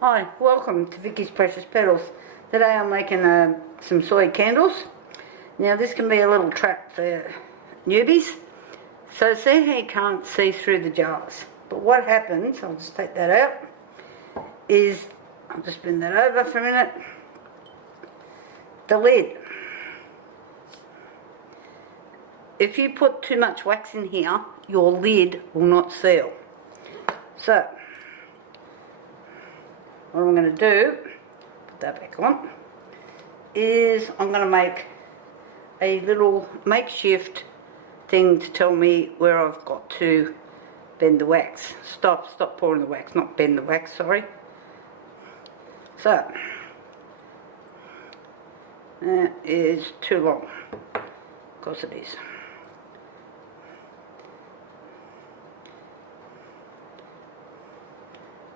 Hi, welcome to Vicky's Precious Petals. Today I'm making some soy candles. Now this can be a little trap for newbies. So see how you can't see through the jars. But what happens, I'll just take that out, is, I'll just bend that over for a minute, the lid. If you put too much wax in here, your lid will not seal. So, what I'm going to do, put that back on, is I'm going to make a little makeshift thing to tell me where I've got to bend the wax. Stop pouring the wax, not bend the wax, sorry. So, that is too long. Of course it is.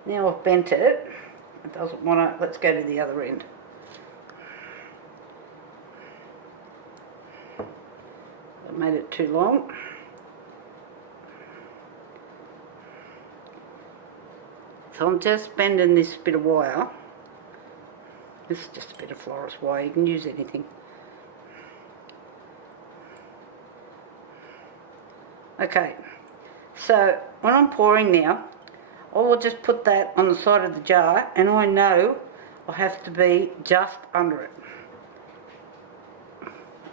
Now I've bent it. It doesn't want to, let's go to the other end. I made it too long. So I'm just bending this bit of wire. This is just a bit of florist wire, you can use anything. Okay, so when I'm pouring now, I will just put that on the side of the jar, and I know I have to be just under it,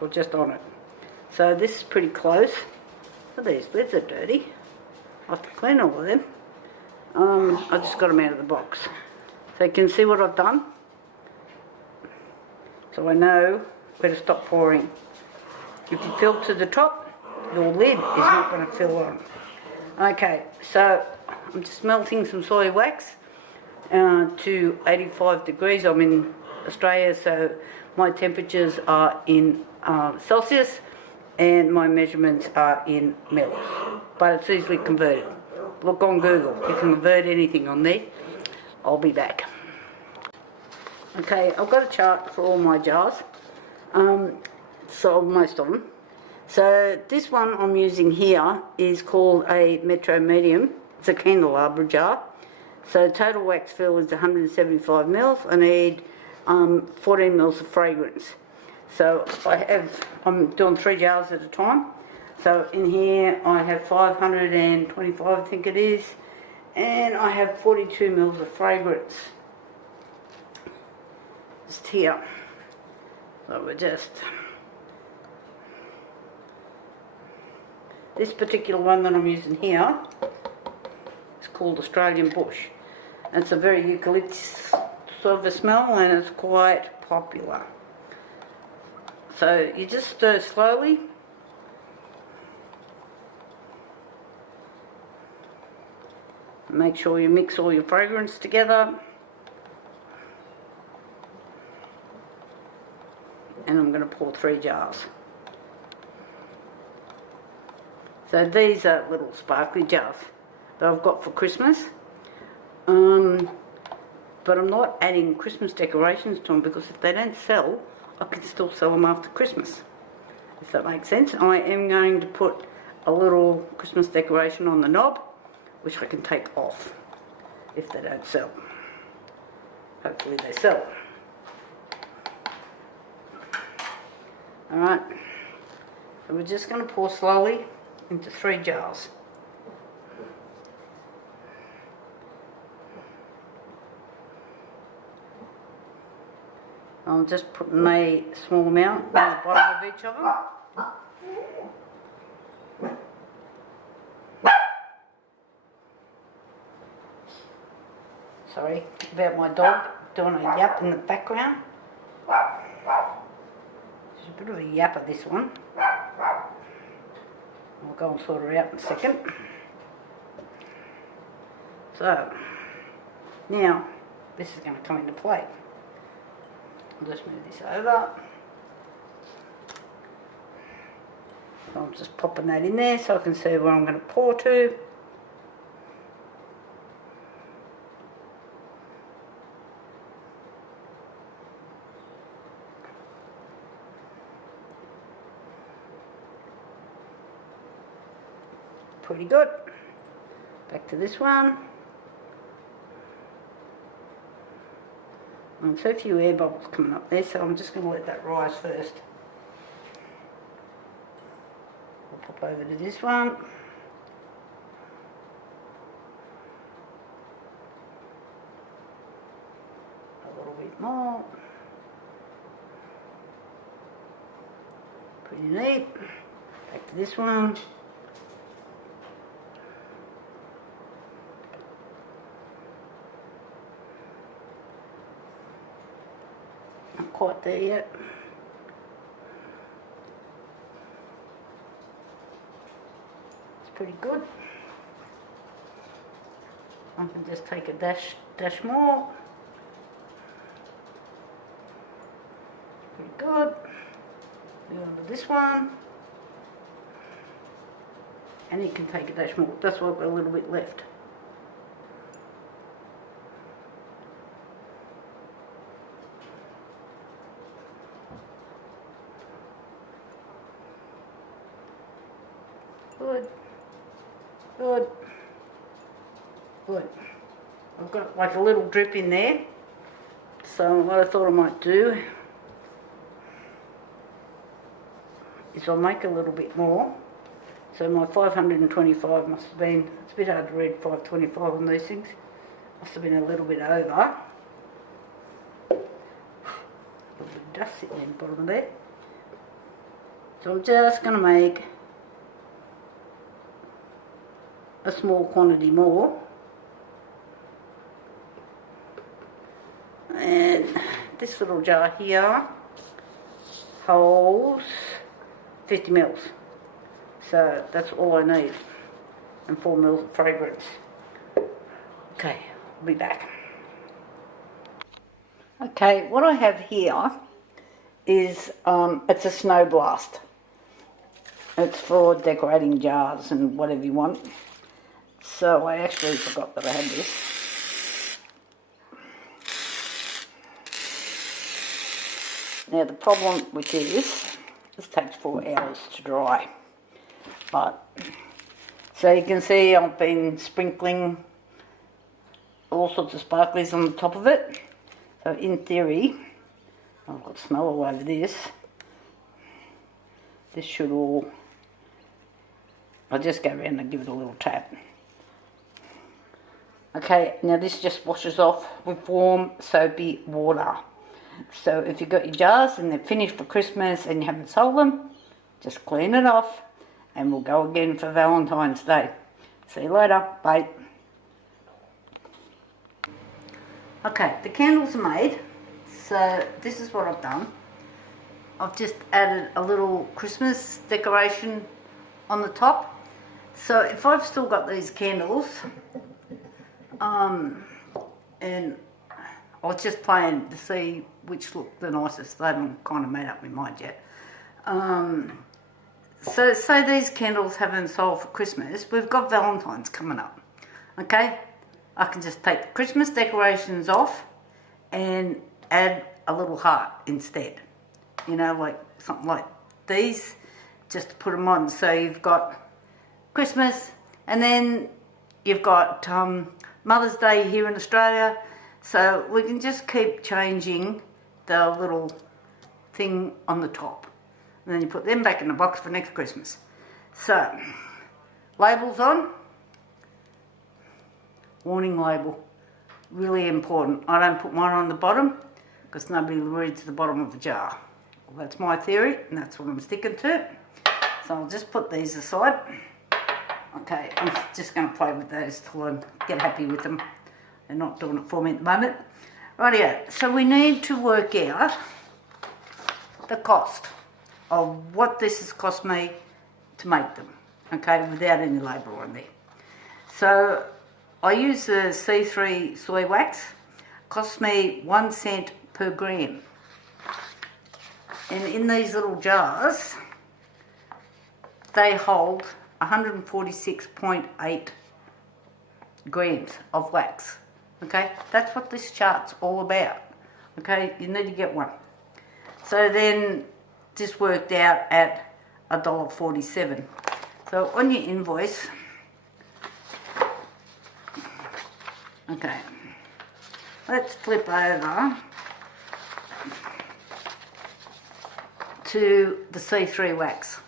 or just on it. So this is pretty close. Oh, these lids are dirty. I have to clean all of them. I just got them out of the box. So you can see what I've done. So I know where to stop pouring. If you fill to the top, your lid is not going to fill on. Okay, so I'm just melting some soy wax to 85 degrees. I'm in Australia, so my temperatures are in Celsius and my measurements are in mils. But it's easily converted. Look on Google, you can convert anything on there. I'll be back. Okay, I've got a chart for all my jars, so most of them. So this one I'm using here is called a Metro Medium. It's a candelabra jar. So total wax fill is 175 mils. I need 14 mils of fragrance. So I'm doing 3 jars at a time. So in here I have 525, I think it is, and I have 42 mils of fragrance. Just here. So we're just... This particular one that I'm using here is called Australian Bush. It's a very eucalyptus sort of a smell, and it's quite popular. So you just stir slowly. Make sure you mix all your fragrance together. And I'm going to pour 3 jars. So these are little sparkly jars that I've got for Christmas. But I'm not adding Christmas decorations to them, because if they don't sell, I can still sell them after Christmas. If that makes sense. I am going to put a little Christmas decoration on the knob, which I can take off if they don't sell. Hopefully they sell. Alright, so we're just going to pour slowly into 3 jars. I'm just putting a small amount at the bottom of each of them. Sorry about my dog doing a yap in the background. There's a bit of a yapper, this one. I'll go and sort her out in a second. So, now, this is going to come into play. I'll just move this over. So I'm just popping that in there so I can see where I'm going to pour to. Pretty good. Back to this one. So a few air bubbles coming up there, so I'm just going to let that rise first. I'll pop over to this one. A little bit more. Pretty neat. Back to this one. Not quite there yet. It's pretty good. I can just take a dash more. Pretty good. Move on to this one. And you can take a dash more. That's why I've got a little bit left. Good. Good. Good. I've got like a little drip in there. So what I thought I might do is I'll make a little bit more. So my 525 must have been, it's a bit hard to read 525 on these things, must have been a little bit over. A little bit of dust sitting in the bottom of there. So I'm just going to make a small quantity more. And this little jar here holds 50 mils. So that's all I need. And 4 mils of fragrance. Okay, I'll be back. Okay, what I have here is, it's a snow blast. It's for decorating jars and whatever you want. So I actually forgot that I had this. Now the problem with this takes 4 hours to dry. But, so you can see I've been sprinkling all sorts of sparklies on the top of it. So in theory, I've got smell all over this. This should all, I'll just go around and give it a little tap. Okay, now this just washes off with warm soapy water. So if you've got your jars and they're finished for Christmas and you haven't sold them, just clean it off and we'll go again for Valentine's Day. See you later, bye. Okay, the candles are made. So this is what I've done. I've just added a little Christmas decoration on the top. So if I've still got these candles, and I was just playing to see which looked the nicest. They haven't kind of made up my mind yet. So say these candles haven't sold for Christmas, we've got Valentine's coming up. Okay, I can just take the Christmas decorations off and add a little heart instead. You know, like something like these, just to put them on. So you've got Christmas and then you've got Mother's Day here in Australia. So we can just keep changing the little thing on the top. And then you put them back in the box for next Christmas. So, labels on. Warning label. Really important. I don't put mine on the bottom because nobody reads the bottom of the jar. Well, that's my theory and that's what I'm sticking to. So I'll just put these aside. Okay, I'm just going to play with those till I get happy with them. They're not doing it for me at the moment. Rightio, so we need to work out the cost of what this has cost me to make them, okay, without any labour on there. So I use the C3 soy wax. Costs me 1 cent per gram. And in these little jars, they hold 146.8 grams of wax. Okay, that's what this chart's all about. Okay, you need to get one. So then this worked out at $1.47. So on your invoice, okay, let's flip over to the C3 wax.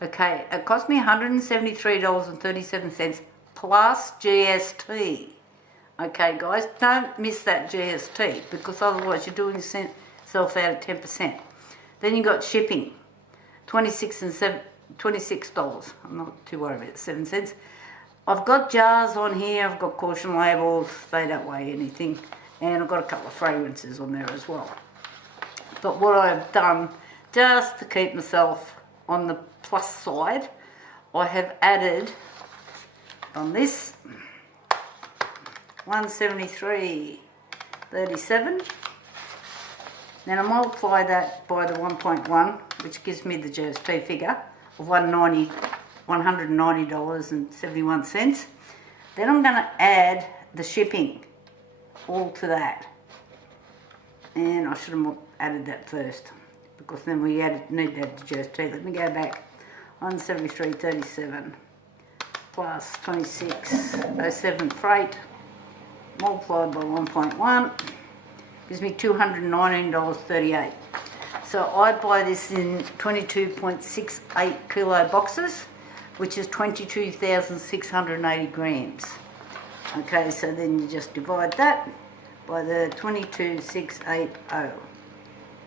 Okay, it cost me $173.37 plus GST. Okay, guys, don't miss that GST because otherwise you're doing yourself out of 10%. Then you got shipping, $26. I'm not too worried about 7 cents. I've got jars on here. I've got caution labels. They don't weigh anything, and I've got a couple of fragrances on there as well. But what I've done, just to keep myself on the plus side, I have added on this 173.37. Then I multiply that by the 1.1, which gives me the GST figure of $190.71. Then I'm going to add the shipping all to that. And I should have added that first, because then we need to add the GST. Let me go back. 173.37 plus 26.07 freight multiplied by 1.1 gives me $219.38. So I buy this in 22.68 kilo boxes, which is 22,680 grams. Okay, so then you just divide that by the 22,680.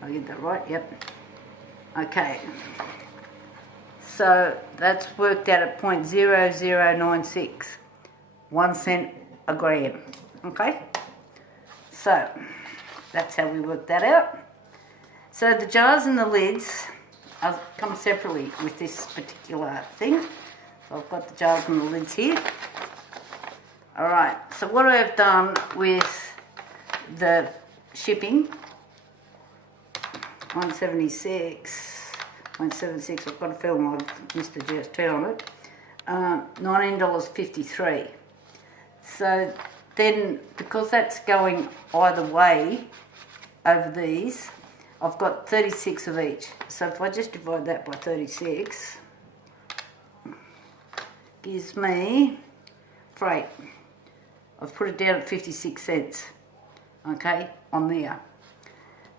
I get that right? Yep. Okay. So that's worked out at 0.0096, 1 cent a gram. Okay. So that's how we work that out. So the jars and the lids come separately with this particular thing. So I've got the jars and the lids here. Alright, so what I've done with the shipping, 176.76, I've got a film of Mr. GST on it, $19.53. So then, because that's going either way over these, I've got 36 of each. So if I just divide that by 36, gives me freight. I've put it down at 56 cents, okay, on there.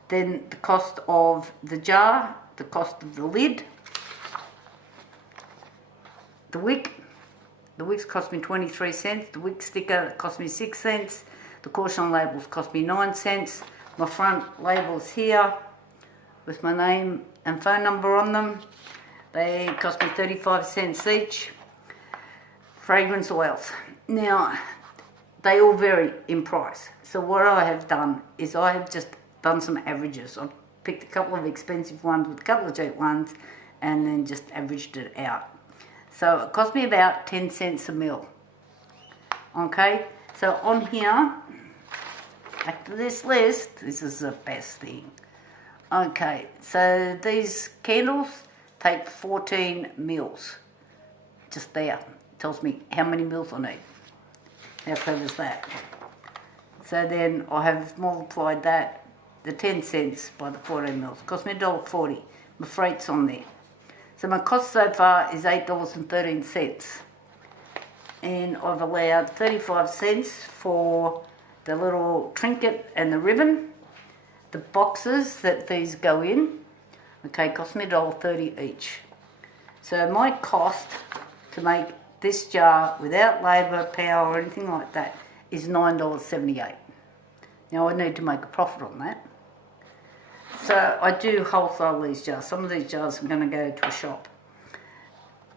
Then the cost of the jar, the cost of the lid, the wick. The wicks cost me 23 cents. The wick sticker cost me 6 cents. The caution labels cost me 9 cents. My front labels here with my name and phone number on them, they cost me 35 cents each. Fragrance oils. Now, they all vary in price. So what I have done is I have just done some averages. I've picked a couple of expensive ones with a couple of cheap ones and then just averaged it out. So it cost me about 10 cents a mil. Okay, so on here, back to this list, this is the best thing. Okay, so these candles take 14 mils. Just there. It tells me how many mils I need. How clever is that? So then I have multiplied that, the 10 cents by the 14 mils. It cost me $1.40. My freight's on there. So my cost so far is $8.13. And I've allowed 35 cents for the little trinket and the ribbon. The boxes that these go in, okay, cost me $1.30 each. So my cost to make this jar without labour, power or anything like that is $9.78. Now I need to make a profit on that. So I do wholesale these jars. Some of these jars are going to go to a shop.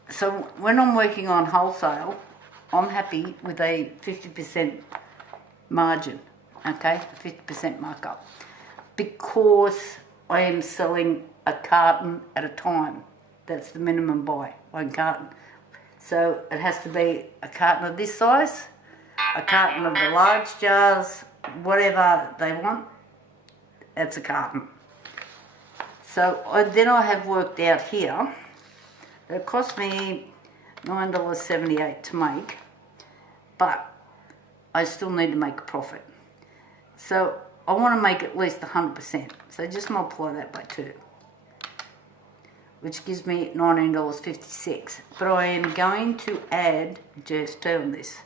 So when I'm working on wholesale, I'm happy with a 50% margin, okay, 50% markup, because I am selling a carton at a time. That's the minimum buy, 1 carton. So it has to be a carton of this size, a carton of the large jars, whatever they want, that's a carton. So then I have worked out here that it cost me $9.78 to make, but I still need to make a profit. So I want to make at least 100%. So just multiply that by 2, which gives me $19.56. But I am going to add GST on this.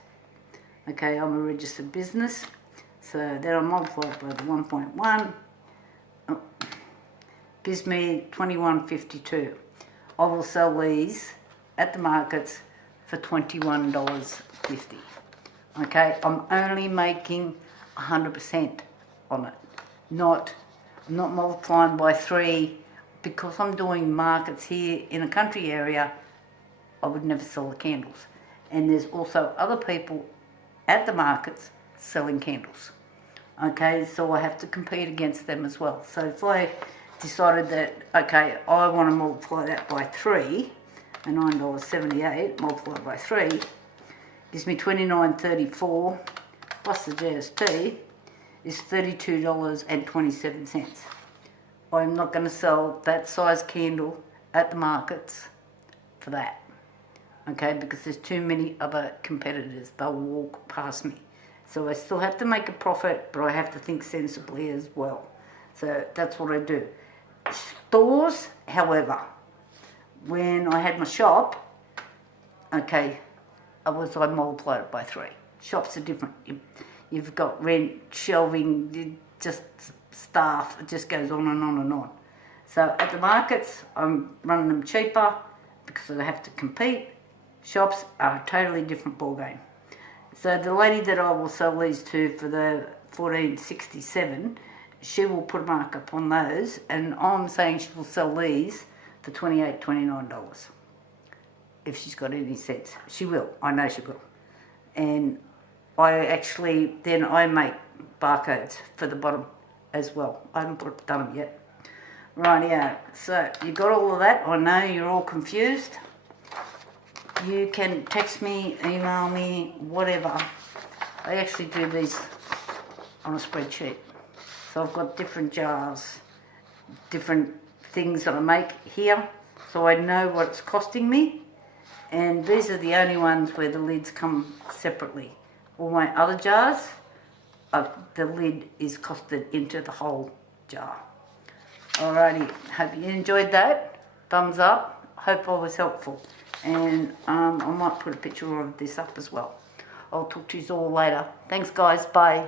Okay, I'm a registered business. So then I multiply it by the 1.1. gives me $21.52. I will sell these at the markets for $21.50. Okay, I'm only making 100% on it. I'm not multiplying by 3 because I'm doing markets here in a country area. I would never sell the candles. And there's also other people at the markets selling candles. Okay, so I have to compete against them as well. So if I decided that, okay, I want to multiply that by 3, and $9.78 multiplied by 3 gives me $29.34 plus the GST is $32.27. I'm not going to sell that size candle at the markets for that. Okay, because there's too many other competitors. They'll walk past me. So I still have to make a profit, but I have to think sensibly as well. So that's what I do. Stores, however, when I had my shop, okay, I multiplied it by 3. Shops are different. You've got rent, shelving, just staff. It just goes on and on and on. So at the markets, I'm running them cheaper because I have to compete. Shops are a totally different ballgame. So the lady that I will sell these to for the $14.67, she will put a markup on those, and I'm saying she will sell these for $28, $29. If she's got any sense. She will. I know she will. And I make barcodes for the bottom as well. I haven't done them yet. Rightio. So you got all of that. I know you're all confused. You can text me, email me, whatever. I actually do these on a spreadsheet. So I've got different jars, different things that I make here, so I know what it's costing me. And these are the only ones where the lids come separately. All my other jars, the lid is costed into the whole jar. Alrighty, hope you enjoyed that. Thumbs up. Hope I was helpful. And I might put a picture of this up as well. I'll talk to you all later. Thanks guys, bye.